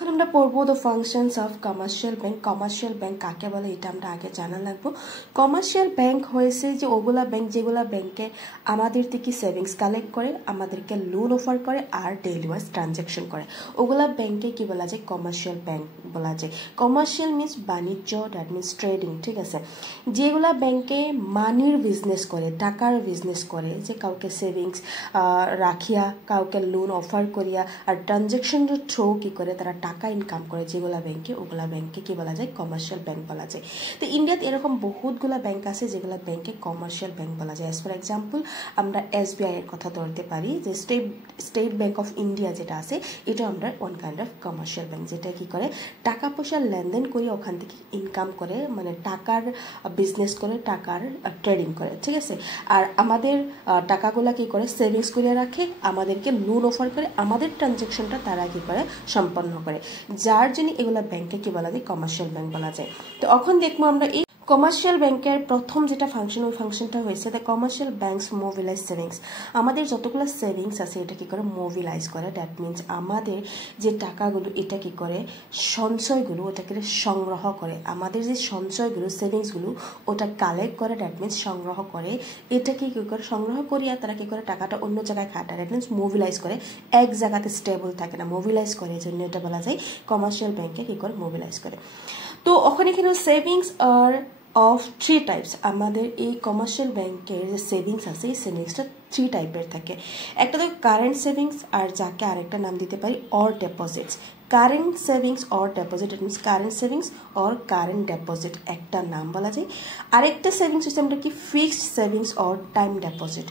এখন আমরা পড়বো the functions of commercial bank. Commercial bank কাকে বলে এটা আমরা আগে জানা লাগবো। কমার্শিয়াল ব্যাংক হয়েছে যে ওগুলা ব্যাংক যেগুলা ব্যাংকে আমাদের থেকে সেভিংস কালেক্ট করে, আমাদেরকে লোন অফার করে আর ডেইলি ওয়াইজ ট্রানজ্যাকশন করে, ওগুলা ব্যাংকে কি বলা যায়? কমার্শিয়াল ব্যাংক বলা যায়। কমার্শিয়াল মিনস বাণিজ্য, দ্যাট মিনস ট্রেডিং, ঠিক আছে। যেগুলা ব্যাংকে মানির বিজনেস করে, টাকার বিজনেস করে, যে কাউকে সেভিংস রাখিয়া কাউকে লোন অফার করিয়া আর ট্রানজ্যাকশনের থ্রু কি করে তারা টাকা ইনকাম করে, যেগুলা ব্যাংকে, ওগুলা ব্যাংকে কি বলা যায়? কমার্শিয়াল ব্যাংক বলা যায়। তো ইন্ডিয়াতে এরকম বহুতগুলা ব্যাংক আছে যেগুলা ব্যাংকে কমার্শিয়াল ব্যাংক বলা যায়। ফর এক্সাম্পল আমরা SBI এর কথা ধরতে পারি, যে স্টেট ব্যাংক অফ ইন্ডিয়া যেটা আছে, এটা আমরা one kind of commercial bank, যেটা কি করে টাকা পয়সা লেনদেন করে ওখান থেকে ইনকাম করে, মানে টাকার বিজনেস করে, টাকার ট্রেডিং করে, ঠিক আছে। আর আমাদের টাকাগুলা কি করে সেভিংস করে রাখে, আমাদেরকে লোন অফার করে, আমাদের ট্রানজ্যাকশনটা তারা কি করে সম্পন্ন করে, যার জন্য এগুলা ব্যাংকে কি বলা যায়? কমার্শিয়াল ব্যাংক বলা যায়। তো এখন দেখবো আমরা এই কমার্শিয়াল ব্যাংকের প্রথম যেটা ফাংশন, ওই ফাংশনটা হয়েছে the commercial banks mobilise savings. আমাদের যতগুলো সেভিংস আছে এটা কি করে মোবিলাইজ করে, দ্যাট মিনস আমাদের যে টাকাগুলো এটা কি করে সঞ্চয়গুলো ওটাকে সংগ্রহ করে, আমাদের যে সঞ্চয়গুলো সেভিংসগুলো ওটা কালেক্ট করে, দ্যাট মিনস সংগ্রহ করে, এটাকে কি করে সংগ্রহ করিয়া তারা কি করে টাকাটা অন্য জায়গায় খাটায়, দ্যাট মিনস মোবিলাইজ করে, এক জায়গাতে স্টেবল থাকে না, মোবিলাইজ করে, এই জন্য এটা বলা যায় কমার্শিয়াল ব্যাংকে কি করে মোবিলাইজ করে। তো ওখানে এখানে savings are of three types. আমাদের এই কমার্শিয়াল ব্যাংকের যে সেভিংস আছে এই সেভিংসটা থ্রি টাইপের থাকে। একটা তো কারেন্ট সেভিংস, আর যাকে আরেকটা নাম দিতে পারি or deposits. Current savings or deposit, it means current savings or current deposit একটা নাম বলা যায়। আরেকটা সেভিংস সিস্টেমটা কি fixed savings or time deposit,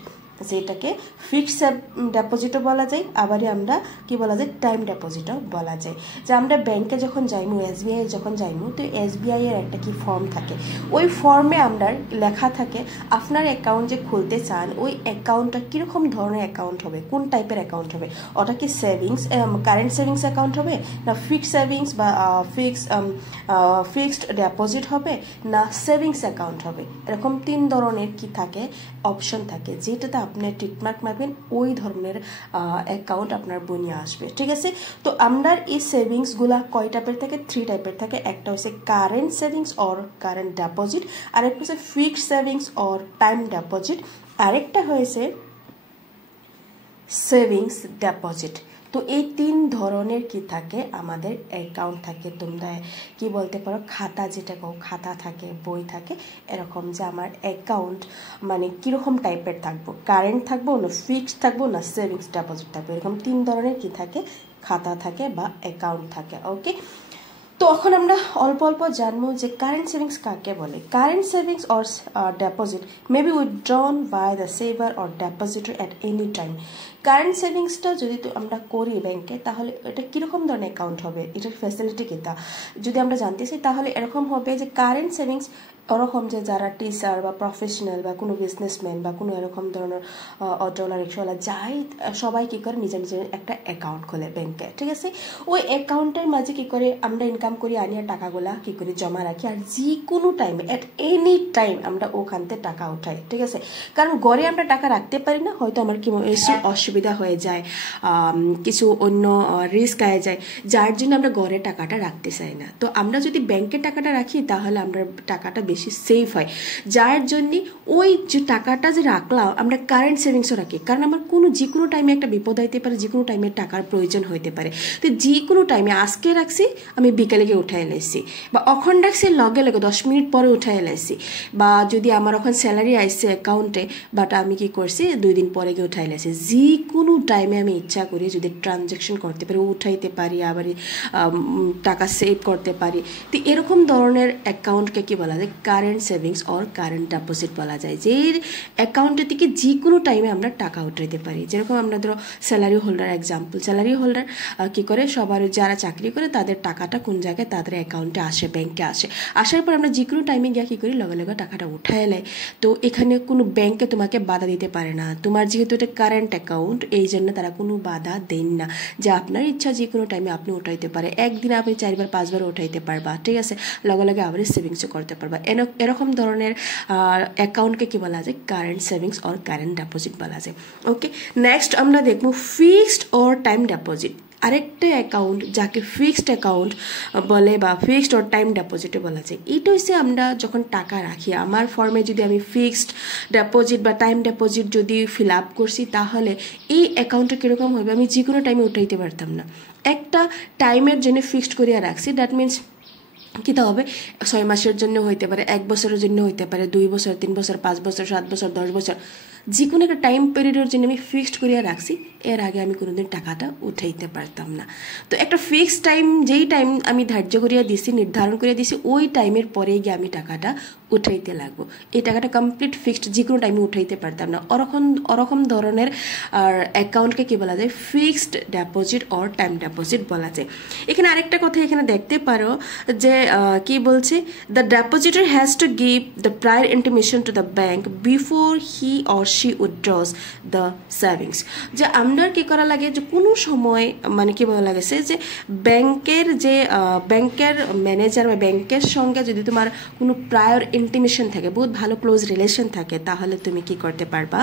যেটাকে ফিক্সড ডেপোজিটও বলা যায়, আবারই আমরা কি বলা যায়? টাইম ডেপোজিটও বলা যায়। যে আমরা ব্যাংকে যখন যাইমু, SBI যখন যাইমু, তো SBI এর একটা কি ফর্ম থাকে, ওই ফর্মে আমরা লেখা থাকে আপনার অ্যাকাউন্ট যে খুলতে চান ওই অ্যাকাউন্টটা কীরকম ধরনের অ্যাকাউন্ট হবে, কোন টাইপের অ্যাকাউন্ট হবে, ওটা কি সেভিংস কারেন্ট সেভিংস অ্যাকাউন্ট হবে, না ফিক্সড সেভিংস বা ফিক্সড ডেপোজিট হবে, না সেভিংস অ্যাকাউন্ট হবে। এরকম তিন ধরনের কি থাকে অপশন থাকে, যেটাতে আপনি টিকমার্ক মারবেন ওই ধরনের অ্যাকাউন্ট আপনার বনিয়ে আসবে, ঠিক আছে। তো আমরা এই সেভিংসগুলা কয় টাইপের থাকে? থ্রি টাইপের থাকে। একটা হচ্ছে current savings or current deposit, আরেকটা হচ্ছে fixed savings or time deposit, আরেকটা হয়েছে সেভিংস ডেপোজিট। তো এই তিন ধরনের কি থাকে আমাদের অ্যাকাউন্ট থাকে। তোমরা কি বলতে পারো খাতা, যেটা খাতা থাকে, বই থাকে, এরকম যে আমার অ্যাকাউন্ট মানে কীরকম টাইপের থাকবো, কারেন্ট থাকবো না ফিক্সড থাকবো না সেভিংস ডেপোজিট থাকবো, এরকম তিন ধরনের কি থাকে খাতা থাকে বা অ্যাকাউন্ট থাকে, ওকে। তো এখন আমরা অল্প অল্প জানবো যে কারেন্ট সেভিংস কাকে বলে। Current savings or deposit may be withdrawn by the saver or depositor at any time. Current সেভিংসটা যদি আমরা করি ব্যাংকে, তাহলে এটা কীরকম ধরনের অ্যাকাউন্ট হবে, এটার ফ্যাসিলিটি কী তা যদি আমরা জানতে চাই, তাহলে এরকম হবে যে কারেন্ট সেভিংস ওরকম যে যারা টিচার বা প্রফেশনাল বা কোনো বিজনেসম্যান বা কোনো এরকম ধরনের অটোওয়ালা রিক্সাওয়ালা যাই, সবাই কী করে নিজের নিজের একটা অ্যাকাউন্ট খোলে ব্যাংকে, ঠিক আছে। ওই অ্যাকাউন্টের মাঝে কী করে আমরা ইনকাম করি, আনিয়া টাকাগুলা কী করে জমা রাখি, আর যে কোনো টাইমে অ্যাট এনি টাইম আমরা ওখান থেকে টাকা উঠাই, ঠিক আছে। কারণ ঘরে আমরা টাকা রাখতে পারি না, হয়তো আমার কি কিছু অসুবিধা হয়ে যায়, কিছু অন্য রিস্ক আয় যায়, যার জন্য আমরা ঘরে টাকাটা রাখতে চাই না। তো আমরা যদি ব্যাংকে টাকাটা রাখি তাহলে আমরা টাকাটা বেশি সেফ হয়, যার জন্য ওই যে টাকাটা যে রাখলাম আমরা কারেন্ট সেভিংসও রাখি, কারণ আমার যে কোনো টাইমে একটা বিপদ হইতে পারে, যে কোনো টাইমে টাকার প্রয়োজন হইতে পারে। তো যে কোনো টাইমে আজকে রাখছি আমি বিকালে গিয়ে উঠাই এলাইছি, বা অখন রাখছি লগে লগে 10 মিনিট পরে উঠাই এলাইছি, বা যদি আমার ওখানে স্যালারি আসছে অ্যাকাউন্টে বাট আমি কি করছি 2 দিন পরে গিয়ে উঠাই এলাইছি, যে কোনো টাইমে আমি ইচ্ছা করি যদি ট্রানজ্যাকশন করতে পারি, উঠাইতে পারি, আবার টাকা সেভ করতে পারি। তো এরকম ধরনের অ্যাকাউন্টকে কি বলা যায়? Current savings or current deposit বলা যায়, যে অ্যাকাউন্টে থেকে যে কোনো টাইমে আমরা টাকা উঠাইতে পারি। যেরকম আমরা ধরো salary holder example, salary holder কি করে সবার যারা চাকরি করে তাদের টাকাটা কোন জায়গায় তাদের অ্যাকাউন্টে আসে, ব্যাংকে আসে, আসার পর আমরা যে কোনো টাইমে গিয়ে কী করি লগে লগে টাকাটা উঠায় এলাই। তো এখানে কোনো ব্যাংকে তোমাকে বাধা দিতে পারে না, তোমার যেহেতু এটা কারেন্ট অ্যাকাউন্ট এই জন্য তারা কোনো বাধা দেন না, যে আপনার ইচ্ছা যে কোনো টাইমে আপনি উঠাইতে পারে, একদিনে আপনি 4বার 5বার উঠাইতে পারবা, ঠিক আছে, লগে লগে আবার সেভিংসও করতে পারবা। এরকম ধরনের অ্যাকাউন্টকে কি বলা যায়? Current savings or current deposit বলা যায়, ওকে। নেক্সট আমরা দেখবো ফিক্সড অর টাইম ডেপোজিট। আরেকটা অ্যাকাউন্ট যাকে ফিক্সড অ্যাকাউন্ট বলে বা ফিক্সড অর টাইম ডিপোজিটে বলা যায়। এটা হচ্ছে আমরা যখন টাকা রাখি, আমার ফর্মে যদি আমি ফিক্সড ডিপোজিট বা টাইম ডিপোজিট যদি ফিল আপ করছি, তাহলে এই অ্যাকাউন্টটা কীরকম হবে, আমি যে কোনো টাইমে উঠাইতে পারতাম না। একটা টাইমের জন্য ফিক্সড করিয়া রাখছি, দ্যাট মিনস কীটা হবে, 6 মাসের জন্য হইতে পারে, 1 বছরের জন্য হইতে পারে, 2 বছর, 3 বছর, 5 বছর, 7 বছর, 10 বছর, যে কোনো একটা টাইম পিরিয়ডের জন্য আমি ফিক্সড করিয়া রাখছি। এর আগে আমি কোনোদিন টাকাটা উঠাইতে পারতাম না। তো একটা ফিক্সড টাইম, যেই টাইম আমি ধার্য করিয়া দিছি, নির্ধারণ করিয়া দিছি, ওই টাইমের পরে গিয়ে আমি টাকাটা উঠাইতে লাগবো। এই টাকাটা কমপ্লিট ফিক্সড, যে কোনো টাইমে উঠাইতে পারতাম না। ওরকম ধরনের আর অ্যাকাউন্টকে কী বলা যায়, fixed deposit or time deposit বলা যায়। এখানে আরেকটা কথা এখানে দেখতে পারো যে কি বলছে, the depositor has to give the prior intimation to the bank before he or she উইথড্রস the savings. যে আমরা কী করা লাগে, যে কোনো সময় মানে কী বলা লাগেছে যে ব্যাংকের যে ব্যাংকের ম্যানেজার বা ব্যাংকের সঙ্গে যদি তোমার কোনো প্রায়র ইন্টিমেশন থাকে, বহুত ভালো ক্লোজ রিলেশন থাকে, তাহলে তুমি কি করতে পারবা,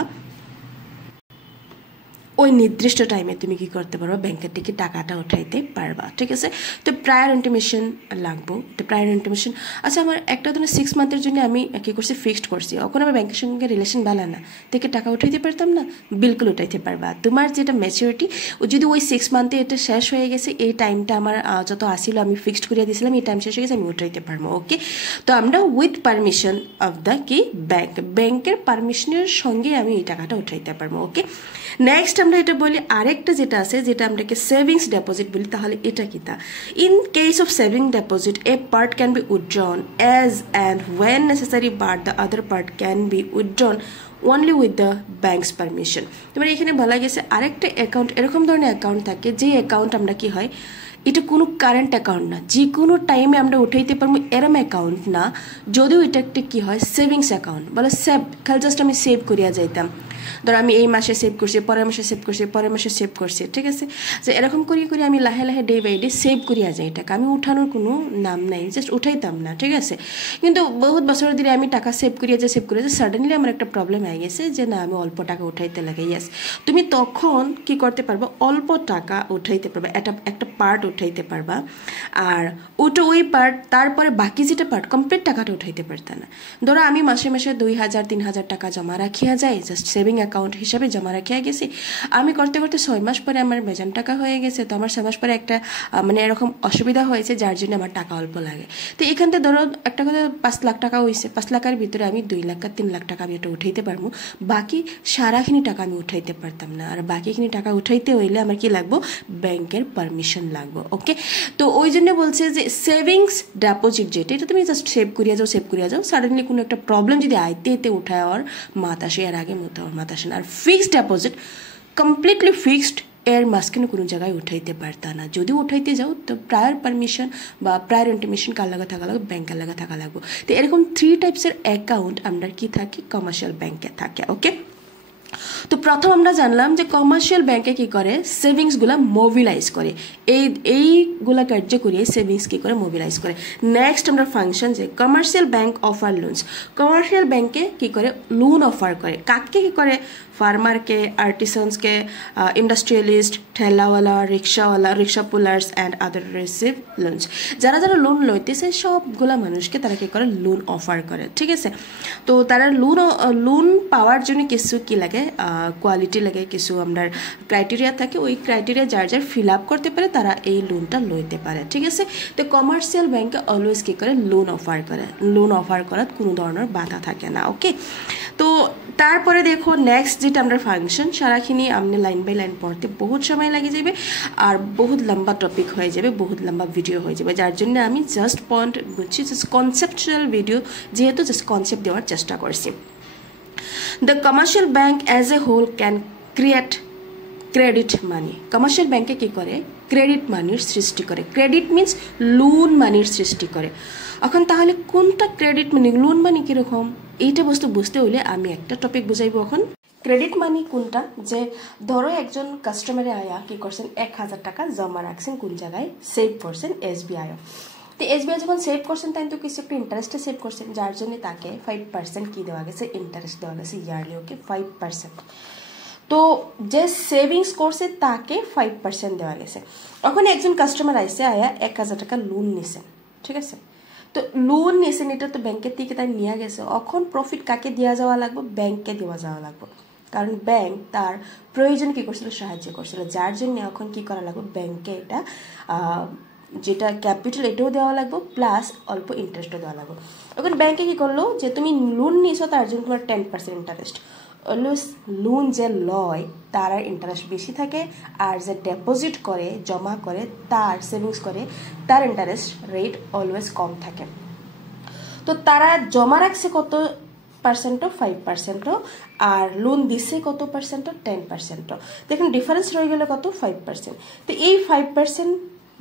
ওই নির্দিষ্ট টাইমে তুমি কি করতে পারবা, ব্যাংকের থেকে টাকাটা উঠাইতে পারবা। ঠিক আছে, তো প্রায়র ইন্টিমেশন লাগবো। তো প্রায়র ইন্টিমেশন, আচ্ছা আমার একটা ধরনের 6 মান্থের জন্য আমি কী করছি, ফিক্সড করছি, এখন আমার ব্যাংকের সঙ্গে রিলেশন ভালো না, থেকে টাকা উঠাইতে পারতাম না, বিলকুল উঠাইতে পারবা। তোমার যেটা ম্যাচিউরিটি, যদি ওই 6 মান্থে এটা শেষ হয়ে গেছে, এই টাইমটা আমার যত আসিল আমি ফিক্সড করিয়া দিয়েছিলাম, এই টাইম শেষ হয়ে গেছে, আমি উঠাইতে পারবো। ওকে, তো আমরা উইথ পারমিশন অফ দ্য কি ব্যাংকের পারমিশনের সঙ্গে আমি এই টাকাটা উঠাইতে পারবো। ওকে, নেক্সট আমরা এটা বলি আরেকটা যেটা আছে, যেটা আমরাকে সেভিংস ডিপোজিট বলি। তাহলে এটা কি তা, in case of saving deposit a part can be withdrawn as and when necessary, but the other part can be withdrawn only with the bank's permission. তোমার এখানে বলা গেছে আরেকটা অ্যাকাউন্ট, এরকম ধরনের অ্যাকাউন্ট থাকে, যে অ্যাকাউন্ট আমরা কি হয়, এটা কোনো কারেন্ট অ্যাকাউন্ট না, যে কোনো টাইমে আমরা উঠাইতে পারবো এরম অ্যাকাউন্ট না, যদিও এটা একটা কী হয়, সেভিংস অ্যাকাউন্ট বলে। সেভ খালি জাস্ট আমি সেভ করিয়া যাইতাম, ধরো আমি এই মাসে সেভ করছি, পরের মাসে সেভ করছি, পরের মাসে সেভ করছি। ঠিক আছে, যে এরকম করি আমি লাহে লাহে ডে বাই ডে সেভ করিয়া যাই টাকা, আমি উঠানোর কোনো নাম নাই, জাস্ট উঠাইতাম না। ঠিক আছে, কিন্তু বহুত বছর ধরে আমি টাকা সেভ করিয়া যে সাডেনলি আমার একটা প্রবলেম হয়ে গেছে যে না, আমি অল্প টাকা উঠাইতে লাগে। ইয়াস, তুমি তখন কি করতে পারবা, অল্প টাকা উঠাইতে পারবা, একটা পার্ট উঠাইতে পারবা, আর ওই পার্ট, তারপরে বাকি যেটা পার্ট কমপ্লিট টাকাটা উঠাইতে পারতা না। ধরো আমি মাসে মাসে 2000-3000 টাকা জমা রাখিয়া যায়, জাস্ট সেভিং অ্যাকাউন্ট হিসাবে জমা রাখিয়া গেছি, আমি করতে করতে 6 মাস পরে আমার বেজান টাকা হয়ে গেছে। তো আমার 6 মাস পরে একটা মানে এরকম অসুবিধা হয়েছে, যার জন্য আমার টাকা অল্প লাগে। তো এখান থেকে ধরো একটা কথা 5 লাখ টাকা হয়েছে, 5 লাখের ভিতরে আমি 2 লাখ আর 3 লাখ টাকা আমি এটা উঠাইতে পারবো, বাকি সারাখিনি টাকা আমি উঠাইতে পারতাম না। আর বাকিখিনি টাকা উঠাইতে হইলে আমার কি লাগবো, ব্যাংকের পারমিশন লাগবো। ওকে, তো ওই জন্য বলছে যে সেভিংস ডিপোজিট যেটা, এটা তুমি জাস্ট সেভ করিয়া যাও, সাডেনলি কোনো একটা প্রবলেম যদি আইতে উঠায় আর মাতাসে, এর আগে মাতাসে না। আর ফিক্সড ডিপোজিট কমপ্লিটলি ফিক্সড, এর মাঝখানে কোনো জায়গায় উঠাইতে পারতা না। যদি উঠাইতে যাও তো প্রায়র পারমিশন বা প্রায়র ইন্টিমেশন কার লাগা থাকা লাগবে, ব্যাংকের লাগা থাকা লাগবে। তো এরকম 3 টাইপসের অ্যাকাউন্ট আমরা কি থাকি, কমার্শিয়াল ব্যাংকে থাকে। ওকে, তো প্রথম আমরা জানলাম যে কমার্শিয়াল ব্যাংকে কি করে, সেভিংসগুলা মোবিলাইজ করে, এইগুলা কার্য করিয়ে সেভিংস কি করে, মোবিলাইজ করে। নেক্সট আমরা ফাংশন, যে commercial bank offer loans, commercial ব্যাংকে কি করে, লোন অফার করে। কাকে কি করে, ফার্মারকে, আর্টিসানসকে, ইন্ডাস্ট্রিয়ালিস্ট, ঠেলাওয়ালা, rickshaw pullers and other receive loans. যারা লোন লইতেছে সবগুলা মানুষকে তারা কি করে, লোন অফার করে। ঠিক আছে, তো তারা লোন পাওয়ার জন্য কিছু কি লাগে, কোয়ালিটি লাগে, কিছু আমরা ক্রাইটেরিয়া থাকে, ওই ক্রাইটেরিয়া যার ফিল আপ করতে পারে তারা এই লোনটা লইতে পারে। ঠিক আছে, তো কমার্শিয়াল ব্যাংকে অলওয়েজ কি করে, লোন অফার করে, লোন অফার করার কোনো ধরনের বাধা থাকে না। ওকে, তো তারপরে দেখো নেক্সট যেটা আমরা ফাংশন, সারাখিনি আপনি লাইন বাই লাইন পড়তে বহুত সময় লাগে যাবে, আর বহুত লম্বা টপিক হয়ে যাবে, বহুত লম্বা ভিডিও হয়ে যাবে, যার জন্য আমি জাস্ট পয়েন্ট বুঝছি, জাস্ট কনসেপচুয়াল ভিডিও যেহেতু জাস্ট কনসেপ্ট দেওয়ার চেষ্টা করছি। The commercial bank as a whole can create credit money. Commercial ব্যাংকে কি করে, ক্রেডিট মানির সৃষ্টি করে। ক্রেডিট মিনস লোন মানির সৃষ্টি করে। এখন তাহলে কোনটা ক্রেডিট মানি, লোন মানি কিরকম, এইটা বুঝতে হলে আমি একটা টপিক বুঝাইবো। এখন ক্রেডিট মানি কোনটা, যে ধরো একজন কাস্টমারে আয়া কি করছেন, 1000 টাকা জমা রাখছেন, কোন জায়গায় সেভ করছেন, SBI। তো SBI যখন সেভ করছেন তাই তো কিছু একটা ইন্টারেস্টে সেভ করছেন, যার জন্য তাকে 5% কি দেওয়া গেছে, ইন্টারেস্ট দেওয়া গেছে ইয়ারলি। ওকে, 5%। তো যে সেভিংস করছে তাকে 5% দেওয়া গেছে। এখন একজন কাস্টমার আইসে আয়া 1000 টাকা লোন নিছে, ঠিক আছে? তো লোন নিয়েছেন, এটা তো ব্যাংকের থেকে তাই নিয়ে গেছে। এখন প্রফিট কাকে দেওয়া যাওয়া লাগবে? ব্যাংককে দেওয়া যাওয়া লাগবে, কারণ ব্যাংক তার প্রয়োজন কি করছিল, সাহায্য করছিল, যার জন্য এখন কি করা লাগবে, ব্যাংকে এটা যেটা ক্যাপিটাল এটাও দেওয়া লাগবে প্লাস অল্প ইন্টারেস্টও দেওয়া লাগবে। এখন ব্যাংকে কি করলো যে তুমি লোন নিয়েছো তার জন্য তোমার 10% ইন্টারেস্ট। অলওয়েজ লোন যে লয় তার ইন্টারেস্ট বেশি থাকে, আর যে ডিপোজিট করে জমা করে তার সেভিংস করে তার ইন্টারেস্ট রেট অলওয়েজ কম থাকে। তো তারা জমা রাখছে কত পার্সেন্টও, 5%, আর লোন দিছে কত পার্সেন্টও, 10%। দেখুন ডিফারেন্স রয়ে গেল কত, 5%। তো এই 5%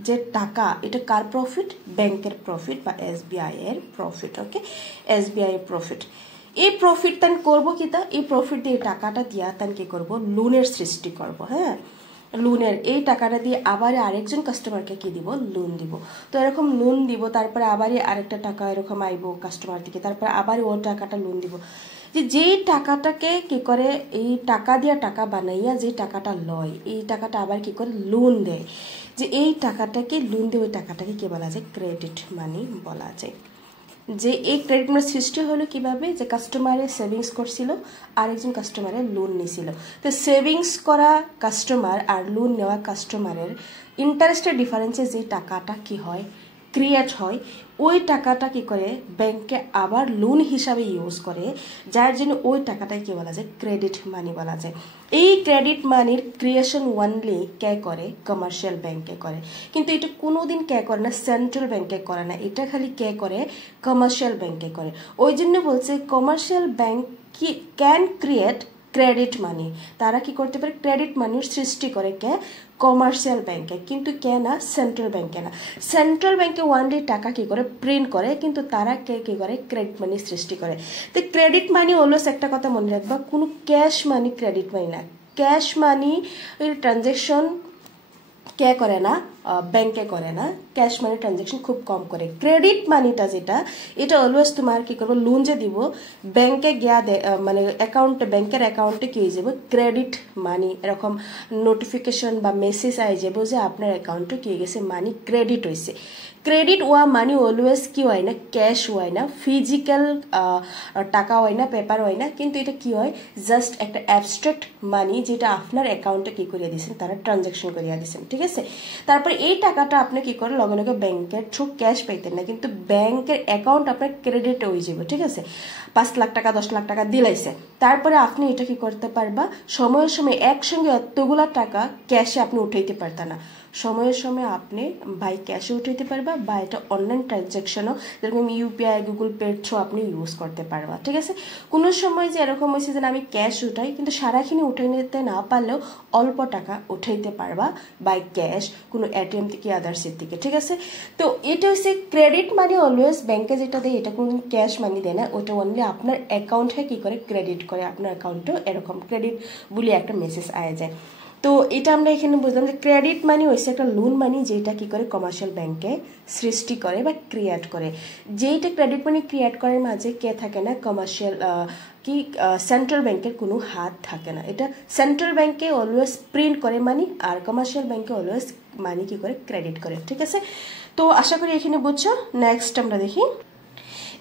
যে টাকা, এটা কার প্রফিট? ব্যাংকের প্রফিট বা এসবিআই এর প্রফিট। ওকে, এসবিআই এর প্রফিট। এই প্রফিট তান করবো কি, তা এই প্রফিট দিয়ে টাকাটা দিয়া তান কি করবো, লোনের সৃষ্টি করব। হ্যাঁ, লোনের এই টাকাটা দিয়ে আবার আরেকজন কাস্টমারকে কি দিব, লোন দিব। তো এরকম লোন দিব, তারপরে আবারই আরেকটা টাকা এরকম আইবো কাস্টমার থেকে, তারপরে আবার ও টাকাটা লোন দিব। যেই টাকাটাকে কি করে, এই টাকা দিয়া টাকা বানাইয়া যে টাকাটা লয়, এই টাকাটা আবার কি করে লোন দেয়। যে এই টাকাটাকে লোন দিয়ে ওই টাকাটাকে কি বলা যায়, ক্রেডিট মানি বলা যায়। যে এই ক্রেডিট মানি সৃষ্টি হলো কিভাবে, যে কাস্টমারে সেভিংস করছিল আর একজন কাস্টমারে লোন নিছিল। তো সেভিংস করা কাস্টমার আর লোন নেওয়া কাস্টমারের ইন্টারেস্টের ডিফারেন্সে যে টাকাটা কি হয়, ক্রিয়েট হয়, ওই টাকাটা কি করে ব্যাংকে আবার লোন হিসাবে ইউজ করে, যার জন্য ওই টাকাটাই কি বলা যায়, ক্রেডিট মানি বলা যায়। এই ক্রেডিট মানির ক্রিয়েশন ওনলি কে করে, কমার্শিয়াল ব্যাংকে করে। কিন্তু এটা কোনোদিন কে করে না, সেন্ট্রাল ব্যাংকে করে না, এটা খালি কে করে, কমার্শিয়াল ব্যাংকে করে। ওই জন্য বলছে কমার্শিয়াল ব্যাংক কি ক্যান ক্রিয়েট ক্রেডিট মানি। তারা কি করতে পারে, ক্রেডিট মানির সৃষ্টি করে কে, কমার্শিয়াল ব্যাংকে, কিন্তু কে না, সেন্ট্রাল ব্যাংকে না। সেন্ট্রাল ব্যাংকে ওয়ানলি টাকা কি করে, প্রিন্ট করে, কিন্তু তারা কে কি করে, ক্রেডিট মানি সৃষ্টি করে। তো ক্রেডিট মানি অলওয়েজ একটা কথা মনে রাখবা, কোনো ক্যাশ মানি ক্রেডিট মানি না। ক্যাশ মানি ট্রানজেকশন কে করে না, ব্যাংকে করে না। ক্যাশ মানি ট্রানজেকশন খুব কম করে। ক্রেডিট মানিটা যেটা, এটা অলওয়েজ তোমার কি করবো, লোন যে দিব ব্যাংকে গিয়া মানে অ্যাকাউন্টে, ব্যাংকের অ্যাকাউন্টে কি হয়ে যাবে, ক্রেডিট মানি এরকম নোটিফিকেশন বা মেসেজ আই যাবো যে আপনার অ্যাকাউন্টে কি হয়ে গেছে, মানি ক্রেডিট হয়েছে। ক্রেডিট ওয়া মানি অলওয়েজ কি হয় না, ক্যাশ হয় না, ফিজিক্যাল টাকা হয় না, পেপার হয় না, কিন্তু এটা কি হয়, জাস্ট একটা অ্যাবস্ট্রাক্ট মানি যেটা আপনার অ্যাকাউন্টে কি করিয়া দিয়েছেন, তারা ট্রানজাকশন করিয়া দিয়েছেন, ঠিক আছে? তারপরে এই টাকাটা আপনি কি করে লগে লগে ব্যাংকের থ্রু ক্যাশ পাইতেন না, কিন্তু ব্যাংকের অ্যাকাউন্ট আপনার ক্রেডিট হয়ে যাবে, ঠিক আছে? 5 লাখ টাকা 10 লাখ টাকা দিলাইছে, তারপরে আপনি এটা কি করতে পারবা, সময়ের সময় একসঙ্গে এতগুলা টাকা ক্যাশে আপনি উঠাইতে পারতেন না। সময়ের সময় আপনি বাই ক্যাশে উঠাইতে পারবা, বা এটা অনলাইন ট্রানজাকশনও যেরকম ইউপিআই, গুগল পে থ্রু আপনি ইউজ করতে পারবা, ঠিক আছে? কোনো সময় যে এরকম হয়েছে যে আমি ক্যাশ উঠাই, কিন্তু সারাখিনি উঠাই নিতে না পারলেও অল্প টাকা উঠাইতে পারবা বাই ক্যাশ, কোনো এটিএম থেকে আদার্সের থেকে, ঠিক আছে? তো এটা হচ্ছে ক্রেডিট মানি। অলওয়েজ ব্যাংকে যেটা দেয় এটা কোনো ক্যাশ মানি দেয় না, ওটা অনলি আপনার অ্যাকাউন্টে কি করে, ক্রেডিট করে। আপনার অ্যাকাউন্টেও এরকম ক্রেডিট বলে একটা মেসেজ আয়া যায়। তো এটা আমরা এখানে বুঝলাম যে ক্রেডিট মানি হচ্ছে একটা লোন মানি যেটা কি করে কমার্শিয়াল ব্যাংকে সৃষ্টি করে বা ক্রিয়েট করে। যেইটা ক্রেডিট মানি ক্রিয়েট করার মাঝে কে থাকে না, কমার্শিয়াল কি সেন্ট্রাল ব্যাংকের কোনো হাত থাকে না। এটা সেন্ট্রাল ব্যাংকে অলওয়েজ প্রিন্ট করে মানি, আর কমার্শিয়াল ব্যাংকে অলওয়েজ মানি কি করে, ক্রেডিট করে, ঠিক আছে? তো আশা করি এখানে বুঝছো। নেক্সট আমরা দেখি,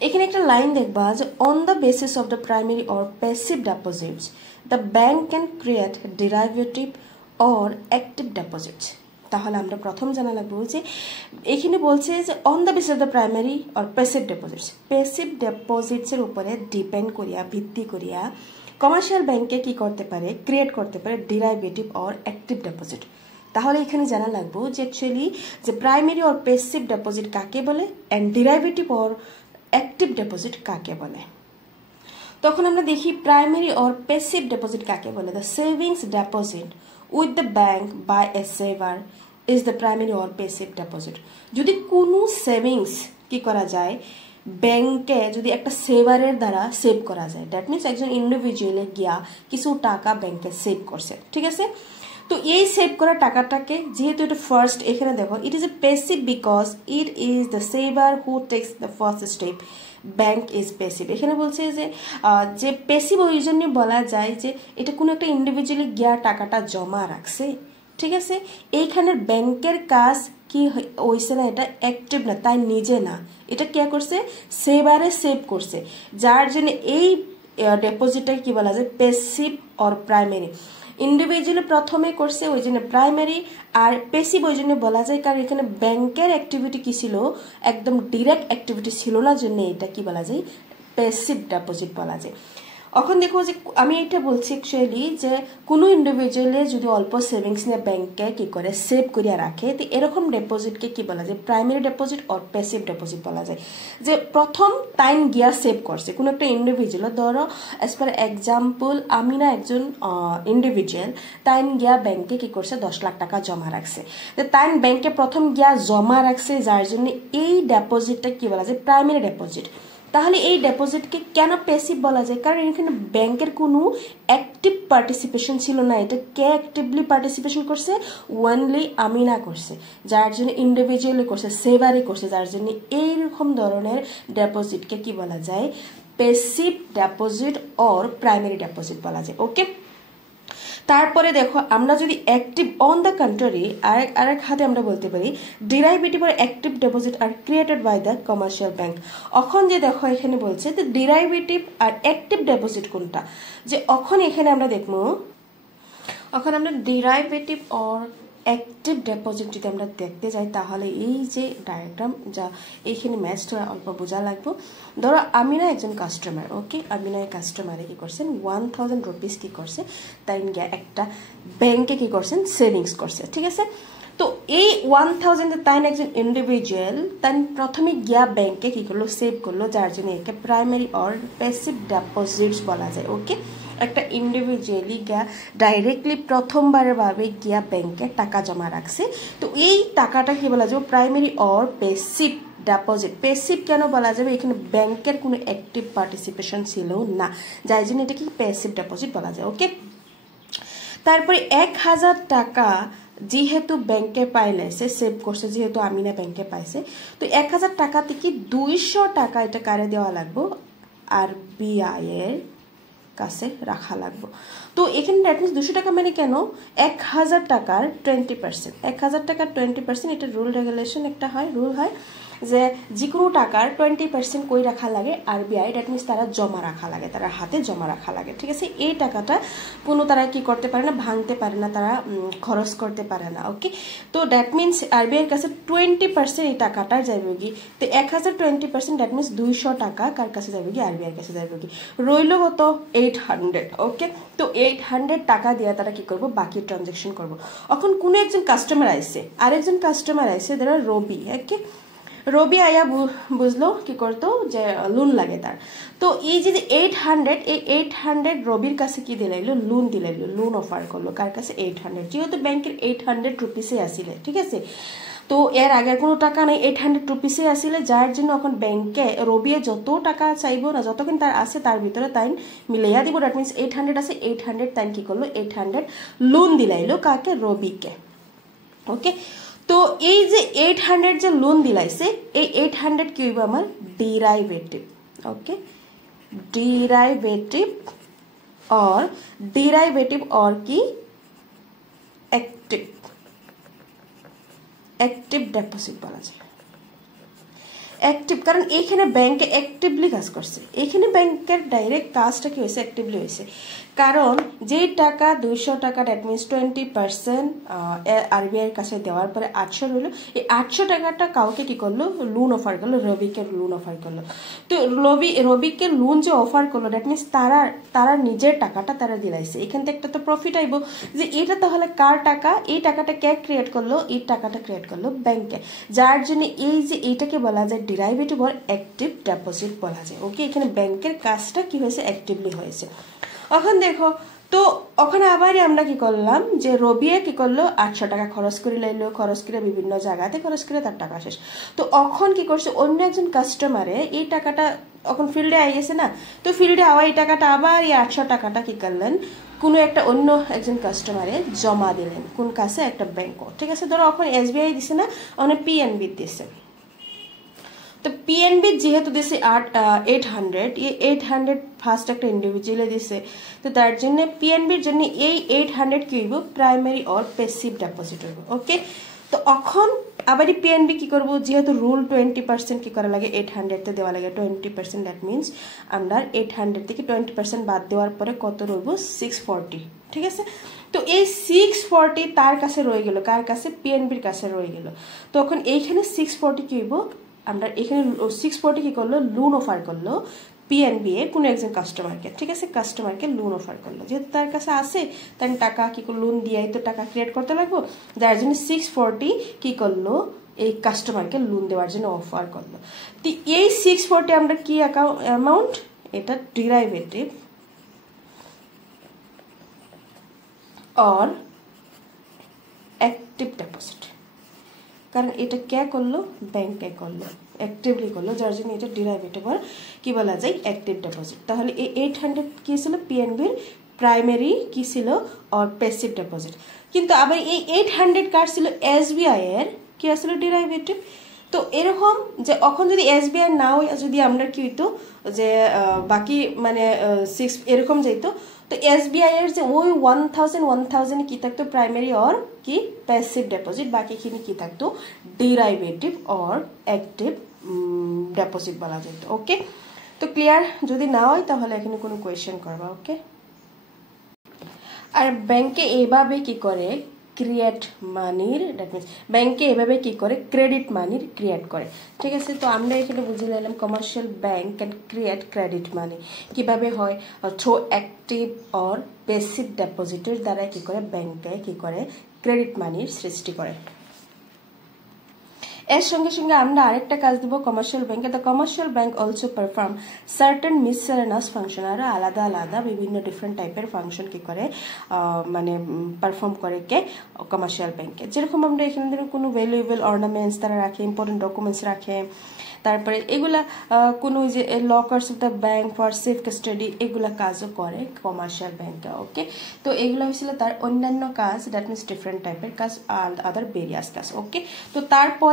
এখানে একটা লাইন দেখবা যে on the basis of the primary or passive deposits the bank can create derivative or active deposits. তাহলে আমরা প্রথম জানা লাগবো যে এখানে বলছে যে on the basis of the primary or passive deposits, passive ডিপোজিটসের উপরে ডিপেন্ড করিয়া, ভিত্তি করিয়া কমার্শিয়াল ব্যাংকে কি করতে পারে, ক্রিয়েট করতে পারে ডেরিভেটিভ অর অ্যাক্টিভ ডিপোজিট। তাহলে এখানে জানা লাগবো যে অ্যাকচুয়ালি যে প্রাইমারি অর প্যাসিভ ডিপোজিট কাকে বলে, and derivative or active deposit কাকে বলে। তখন আমরা দেখি প্রাইমারি অর প্যাসিভ ডিপোজিট কাকে বলে। The savings deposit with the bank by a saver is the primary or passive deposit. যদি কোনো সেভিংস কি করা যায়, ব্যাংকে যদি একটা সেভারের দ্বারা সেভ করা যায়, দ্যাট মিনস একজন ইন্ডিভিজুয়ালে গিয়া কিছু টাকা ব্যাংকে সেভ করছে, ঠিক আছে? তো এই সেভ করা টাকাটাকে যেহেতু এটা ফার্স্ট, এখানে দেখো it is a passive because it is the saver who takes the first step. Bank is passive. এখানে বলছে যে প্যাসিভ ওই জন্য বলা যায় যে এটা কোনো একটা ইন্ডিভিজুয়ালি গিয়া টাকাটা জমা রাখছে, ঠিক আছে। এইখানের ব্যাংকের কাজ কি হয়েছে না, এটা অ্যাক্টিভ না, তাই নিজে না, এটা কে করছে, সেভারে সেভ করছে, যার জন্য এই ডিপোজিটটাকে কি বলা যায়, প্যাসিভ অর প্রাইমারি। ইন্ডিভিজুয়ালি প্রথমে করছে ওই জন্য প্রাইমারি, আর প্যাসিভ ওই জন্য বলা যায় কারণ এখানে ব্যাংকের অ্যাক্টিভিটি কি ছিল, একদম ডিরেক্ট অ্যাক্টিভিটি ছিল না, জন্য এটা কি বলা যায়, প্যাসিভ ডিপোজিট বলা যায়। এখন দেখো যে আমি এটা বলছি অ্যাকচুয়ালি যে কোনো ইন্ডিভিজুয়ালে যদি অল্প সেভিংস নিয়ে ব্যাংকে কি করে সেভ করিয়া রাখে, তো এরকম ডিপোজিটকে কি বলা যায়, primary deposit or passive deposit বলা যায়। যে প্রথম টাইম গিয়া সেভ করছে কোনো একটা ইন্ডিভিজুয়াল, ধরো অ্যাজ পার এক্সাম্পল আমি না একজন ইন্ডিভিজুয়াল, টাইম গিয়া ব্যাংকে কি করছে 10 লাখ টাকা জমা রাখছে, তো টাইম ব্যাংকে প্রথম গিয়া জমা রাখছে, যার জন্য এই ডিপোজিটটা কি বলা যায়, প্রাইমারি ডিপোজিট। তাহলে এই ডিপোজিটকে কেন প্যাসিভ বলা যায়, কারণ এখানে ব্যাংকের কোনো অ্যাক্টিভ পার্টিসিপেশন ছিল না, এটা কে অ্যাক্টিভলি পার্টিসিপেশন করছে, ওনলি আমিনা করছে, যার জন্য ইন্ডিভিজুয়ালি করছে, সেভারি করছে, যার জন্য এইরকম ধরনের ডিপোজিটকে কি বলা যায়, passive deposit or primary deposit বলা যায়। ওকে, তারপরে দেখো আমরা যদি অ্যাক্টিভ অন দ্য কন্ট্রারি আরেক হাতে আমরা বলতে পারি ডিরাইভেটিভ আর active deposit are created by the commercial bank. এখন যে দেখো এখানে বলছে যে ডিরাইভেটিভ আর অ্যাক্টিভ ডিপোজিট কোনটা, যে এখন এখানে আমরা দেখবো, এখন আমরা ডিরাইভেটিভ অর অ্যাক্টিভ ডিপোজিট যদি আমরা দেখতে যাই, তাহলে এই যে ডায়াগ্রাম যা এইখানে ম্যাচটা অল্প বোঝা লাগবে। ধরো আমি না একজন কাস্টমার, ওকে, আমি না এই কাস্টমারে কি করছেন 1000 রুপিস কি করছে, তাই একটা ব্যাংকে কি করছেন সেভিংস করছে, ঠিক আছে। তো এই 1000 তাই একজন ইন্ডিভিজুয়াল তাই প্রথমে গিয়া ব্যাংকে কি করলো, সেভ করলো, যার জন্য একে প্রাইমারি অর প্যাসিভ ডিপোজিটস বলা যায়। ওকে, একটা ইন্ডিভিজুয়ালি গিয়া ডাইরেক্টলি প্রথমবারের ভাবে গিয়া ব্যাংকে টাকা জমা রাখছে, তো এই টাকাটা কি বলা যাবে, primary or passive deposit. Passive কেন বলা যাবে, এখানে ব্যাংকের কোনো অ্যাক্টিভ পার্টিসিপেশন ছিল না, যার জন্য এটা কি প্যাসিভ ডিপোজিট বলা যায়। ওকে, তারপরে 1000 টাকা যেহেতু ব্যাংকে পাইলেছে, সেভ করছে, যেহেতু আমিনা ব্যাংকে পাইছে, তো 1000 টাকা থেকে 200 টাকা এটা কারে দেওয়া লাগবে, আরবিআই এর কাছে রাখা লাগবে। তো এখানে দ্যাট মিনস 200 টাকা মানে কেন, 1000 টাকার 20%, 1000 টাকার 20%, এটা রুল রেগুলেশন একটা হয়, রুল হয় যে যে কোনো টাকার 20% কই রাখা লাগে আরবিআই, দ্যাট মিনস তারা জমা রাখা লাগে, তারা হাতে জমা রাখা লাগে, ঠিক আছে। এই টাকাটা কোনো তারা কি করতে পারে না, ভাঙতে পারে না, তারা খরচ করতে পারে না। ওকে, তো দ্যাট মিনস আরবিআইয়ের কাছে 20% এই টাকাটা যাবে কি, তো 1000 20% দ্যাট মিনস 200 টাকা কার কাছে যাবে কি, আরবিআইয়ের কাছে যাবে কি, রইল কত 800। ওকে, তো 800 টাকা দিয়ে তারা কি করবো, বাকি ট্রানজাকশন করবো। এখন কোনো একজন কাস্টমার আইছে, আরেকজন কাস্টমার আইছে, ধরো রবি, ওকে, রবি আয়া বুঝলো কি করতো যে লোন লাগে তার, তো এই যে 800, এই 800 রবির কাছে কি দিলাইলো, লোন দিলাইলো, লোন অফার করলো কার কাছে, 800, যেহেতু ব্যাংকের 800 রুপিসে আসিলে, ঠিক আছে। তো এর আগের কোনো টাকা নাই, 800 রুপিসে আসিলে, যার জন্য এখন ব্যাংকে রবিয়ে যত টাকা চাইবো না, যতক্ষণ তার আছে তার ভিতরে তাই মিলাইয়া দিব, দ্যাট মিনস 800 আছে, 800 তাই কি করলো, 800 লোন দিলাইলো কাকে, রবিকে। ওকে, তো এই যে 800 যে লোন দিলাইছে, এই 800 কি হইব আমার ডিরাইভেটিভ। ওকে, ডিরাইভেটিভ অর কি অ্যাক্টিভ ডিপোজিট বলা যায়। অ্যাক্টিভ কারণ এইখানে ব্যাংকে অ্যাক্টিভলি কাজ করছে, এখানে ব্যাংকের ডাইরেক্ট কাজটা কি হয়েছে, অ্যাক্টিভলি হয়েছে, কারণ যে টাকা 200 টাকা দ্যাট মিনস 20% আরবিআই এর কাছে দেওয়ার পরে 800 রইল, এই 800 টাকাটা কাউকে কি করলো, লোন অফার করলো, রবিকে লোন অফার করলো। তো রবিকে লোন যে অফার করলো দ্যাট মিনস তারা নিজের টাকাটা তারা দিলাইছে, এখান থেকে একটা তো প্রফিট আইব, যে এটা তাহলে কার টাকা, এই টাকাটা কে ক্রিয়েট করলো, এই টাকাটা ক্রিয়েট করলো ব্যাংকে, যার জন্য এই যে এইটাকে বলা যায় ডিরাইভেটিভ অর অ্যাক্টিভ ডিপোজিট বলা যায়। ওকে, এখানে ব্যাংকের কাজটা কি হয়েছে, অ্যাক্টিভলি হয়েছে। এখন দেখো, তো ওখানে আবার আমরা কি করলাম, যে রবিয়ে কি করলো 800 টাকা খরচ করে লাইলো, খরচ করে বিভিন্ন জায়গাতে খরচ করে তার টাকা শেষ। তো এখন কি করছে, অন্য একজন কাস্টমারে এই টাকাটা এখন ফিল্ডে আইয়েছে না, তো ফিল্ডে আবার এই টাকাটা আবার এই 800 টাকাটা কি করলেন, কোনো একটা অন্য একজন কাস্টমারে জমা দিলেন কোন কাছে একটা ব্যাংক, ঠিক আছে? ধরো এখন SBI দিছে না, অনেক PNB দিছে। তো PNB যেহেতু দিছে 800, এই 800 ফার্স্ট একটা ইন্ডিভিজুয়ালে দিছে, তো তার জন্য PNBর জন্য এই 800 কি হইব, প্রাইমারি অর প্যাসিভ ডিপোজিট হইব। ওকে, তো এখন আবার PNB কি করব, যেহেতু রুল 20% কি করা লাগে, 800 তে দেওয়া লাগে 20%, দ্যাট মিনস আমরা 800 থেকে 20% বাদ দেওয়ার পরে কত রইব, 640, ঠিক আছে? তো এই 640 তার কাছে রয়ে গেল, কার কাছে, PNBর কাছে রয়ে গেল। তো এখন এইখানে 640 কি হইব, আমরা এখানে 640 কি করলো, লোন অফার করলো PNB এ কোনো একজন কাস্টমারকে, ঠিক আছে? কাস্টমারকে লোন অফার করলো, যেহেতু তার কাছে আছে তার টাকা কি করলো, লোন দিয়েই তো টাকা ক্রিয়েট করতে লাগবো, যার জন্য 640 কি করলো, এই কাস্টমারকে লোন দেওয়ার জন্য অফার করলো। তো এই 640 আমরা কি অ্যামাউন্ট, এটা ডিরাইভেটিভ অর অ্যাক্টিভ ডিপোজিট, কারণ এটা কে করলো, ব্যাংকে করলো, অ্যাক্টিভলি করলো, যার জন্য এটা ডিরাইভেটিভ আর কি বলা যায়, অ্যাক্টিভ ডিপোজিট। তাহলে এই 800 কি ছিল, PNBর প্রাইমারি কি ছিল অর প্যাসিভ ডিপোজিট। কিন্তু আবার এই 800 কার ছিল, SBI এর কি আসলে ডিরাইভেটিভ। তো এরকম যে এখন যদি SBI নাও, যদি আমরা কি হইতো যে বাকি মানে 6 এরকম যাইতো, তো SBI এর যে ওই 1000 কি থাকতো, প্রাইমারি অর কি প্যাসিভ ডিপোজিট, বাকিখিনি কি থাকতো, ডিরাইভেটিভ অর অ্যাক্টিভ ডিপোজিট বলা যেত। ওকে, তো ক্লিয়ার? যদি না হয় তাহলে এখানে কোনো কোয়েশ্চেন করবা। ওকে, আর ব্যাংকে এইভাবে কি করে ক্রিয়েট মানির, দ্যাট মিনস ব্যাংকে এভাবে কি করে ক্রেডিট মানির ক্রিয়েট করে, ঠিক আছে? তো আমরা এখানে বুঝে নিলাম commercial bank can create credit money কিভাবে হয়, থ্রু অ্যাক্টিভ অর প্যাসিভ ডিপোজিটের দ্বারা কি করে ব্যাংকে কি করে ক্রেডিট মানির সৃষ্টি করে। এর সঙ্গে সঙ্গে আমরা আরেকটা কাজ দিব কমার্শিয়াল ব্যাংকে। The commercial bank also perform certain miscellaneous function, আর আলাদা আলাদা বিভিন্ন ডিফারেন্ট টাইপের ফাংশন কি করে মানে পারফর্ম করে কে কমার্শিয়াল ব্যাংকে। যেরকম আমরা এখানে ধরো কোনো ভ্যালুয়েবল অর্নামেন্টস তারা রাখে, ইম্পর্টেন্ট ডকুমেন্টস রাখে, তারপরে এগুলা কোনো যে lockers of the bank for safe custody, এগুলা কাজও করে কমার্শিয়াল ব্যাংকে। ওকে, তো এগুলো হয়েছিল তার অন্যান্য কাজ, দ্যাট মিনস ডিফারেন্ট টাইপের কাজ, আদার ভেরিয়াস কাজ। ওকে, তো তারপর